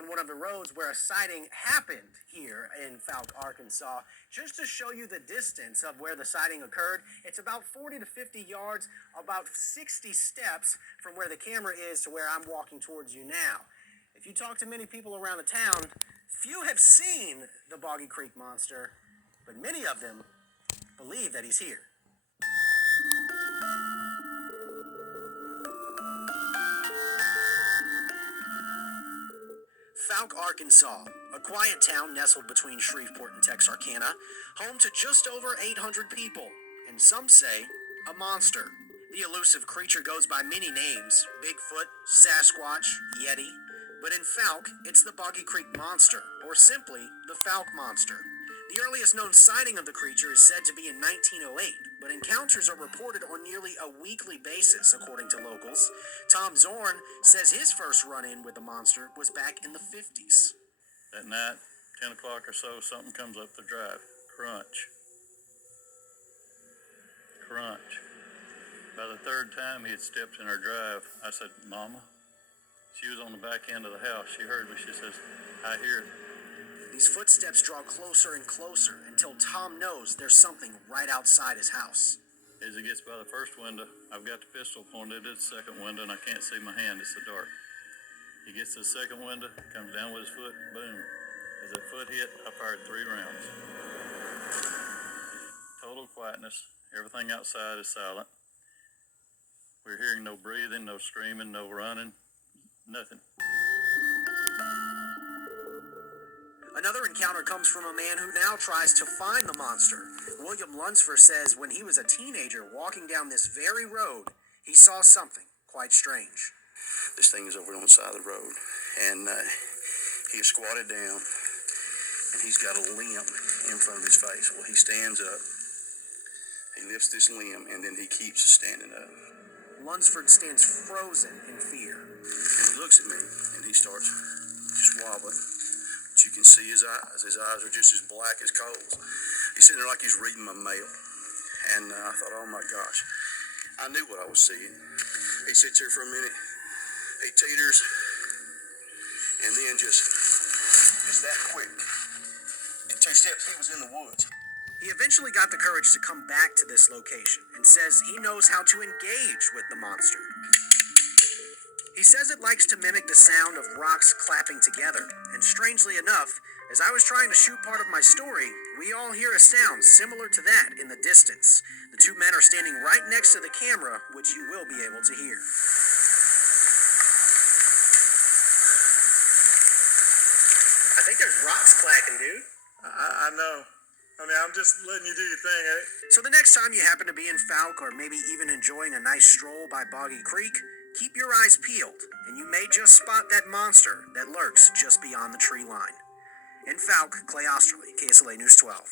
on one of the roads where a sighting happened here in Fouke, Arkansas. Just to show you the distance of where the sighting occurred, it's about 40 to 50 yards, about 60 steps from where the camera is to where I'm walking towards you now. If you talk to many people around the town, few have seen the Boggy Creek monster, but many of them believe that he's here. Fouke, Arkansas, a quiet town nestled between Shreveport and Texarkana, home to just over 800 people, and some say a monster. The elusive creature goes by many names: Bigfoot, Sasquatch, Yeti, but in Fouke, it's the Boggy Creek Monster, or simply the Fouke Monster. The earliest known sighting of the creature is said to be in 1908, but encounters are reported on nearly a weekly basis, according to locals. Tom Zorn says his first run-in with the monster was back in the 50s. At night, 10 o'clock or so, something comes up the drive. Crunch. Crunch. By the third time he had stepped in our drive, I said, "Mama." She was on the back end of the house. She heard me. She says, "I hear it." These footsteps draw closer and closer until Tom knows there's something right outside his house. As he gets by the first window, I've got the pistol pointed at the second window, and I can't see my hand. It's so dark. He gets to the second window, comes down with his foot, boom. As that foot hit, I fired 3 rounds. Total quietness. Everything outside is silent. We're hearing no breathing, no screaming, no running, nothing. Another encounter comes from a man who now tries to find the monster. William Lunsford says when he was a teenager walking down this very road, he saw something quite strange. This thing is over on the side of the road, and he is squatted down, and he's got a limb in front of his face. Well, he stands up, he lifts this limb, and then he keeps standing up. Lunsford stands frozen in fear. And he looks at me, and he starts just wobbling. But you can see his eyes. His eyes are just as black as coals. He's sitting there like he's reading my mail. And I thought, oh my gosh. I knew what I was seeing. He sits here for a minute. He teeters. And then just that quick. In 2 steps, he was in the woods. He eventually got the courage to come back to this location and says he knows how to engage with the monster. He says it likes to mimic the sound of rocks clapping together, and strangely enough, as I was trying to shoot part of my story, we all hear a sound similar to that in the distance. The 2 men are standing right next to the camera, which you will be able to hear. I think there's rocks clacking, dude. I know. I mean, I'm just letting you do your thing, eh? So the next time you happen to be in Fouke, or maybe even enjoying a nice stroll by Boggy Creek, keep your eyes peeled, and you may just spot that monster that lurks just beyond the tree line. In Fouke, Clay Osterley, KSLA News 12.